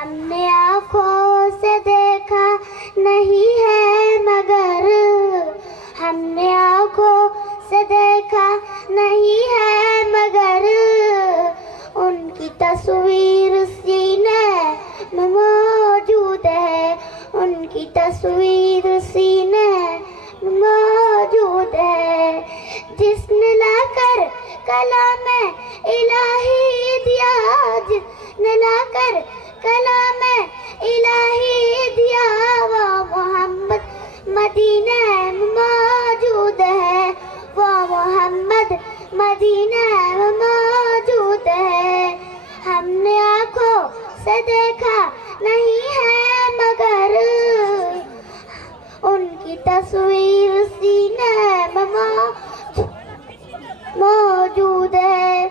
हमने आँखों से देखा नहीं है मगर, हमने आँखों से देखा नहीं है मगर, उनकी तस्वीर सीने में मौजूद है, उनकी तस्वीर सीने में मौजूद है। जिसने लाकर कलाम इलाही दिया, जिसने लाकर कलाम इलाही दिया, वो मोहम्मद मदीने में मौजूद है, वो मोहम्मद मदीने में मौजूद है। हमने आँखों से देखा नहीं है मगर, उनकी तस्वीर सीने में मौजूद है।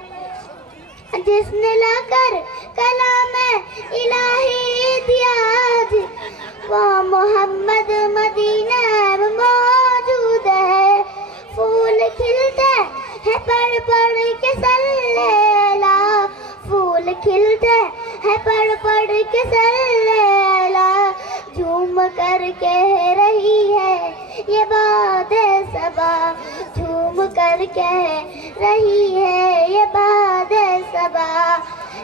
जिसने लाकर कलाम इलाही दिया, वो मोहम्मद मदीना में मौजूद है। फूल खिलते हैं पढ़ पढ़ के सल्लेला, फूल खिलते हैं पढ़ पढ़ के सल्लेला, झूम कर कह रही है ये बात सबा, झूम कर कह रही है ये बात सबा।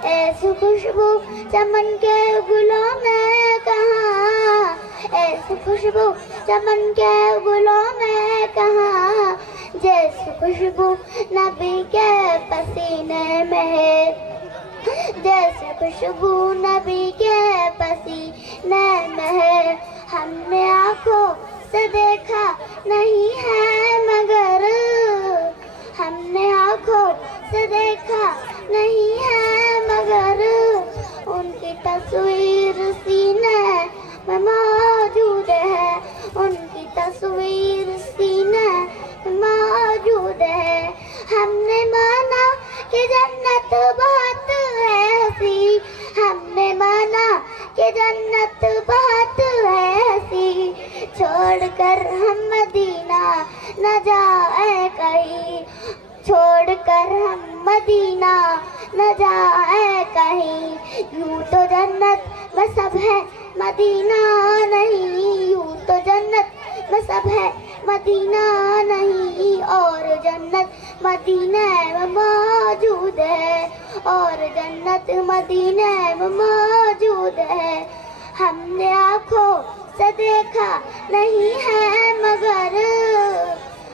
ऐसी खुशबू चमन के गुलों में कहाँ, ऐसी खुशबू चमन के गुलों में कहाँ, जैसी खुशबू नबी के पसीने में है, जैसे खुशबू नबी के पसीने में है। हमने आँखों से देखा नहीं है मगर, हमने आँखों से देखा नहीं है मगर, उनकी तस्वीर सीने में मौजूद है, उनकी तस्वीर सीने में मौजूद है। हमने माना कि जन्नत बहुत है हंसी, हमने माना कि जन्नत बहुत है हंसी, छोड़कर हम मदीना न जाए कहीं, छोड़कर हम मदीना न जाए कहीं। यूं तो जन्नत में सब है मदीना नहीं, यूं तो जन्नत में सब है मदीना नहीं, और जन्नत मदीने में मौजूद है, और जन्नत मदीने में मौजूद है। हमने आँखों से देखा नहीं है मगर,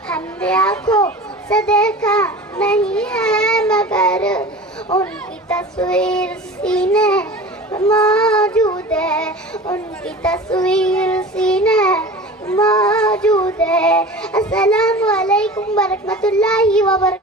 हमने आँखों से देखा नहीं है मगर, उनकी तस्वीर सीने में मौजूद है, उनकी तस्वीर सीने में मौजूद है। अस्सलामु अलैकुम व रहमतुल्लाहि व बरकातहू।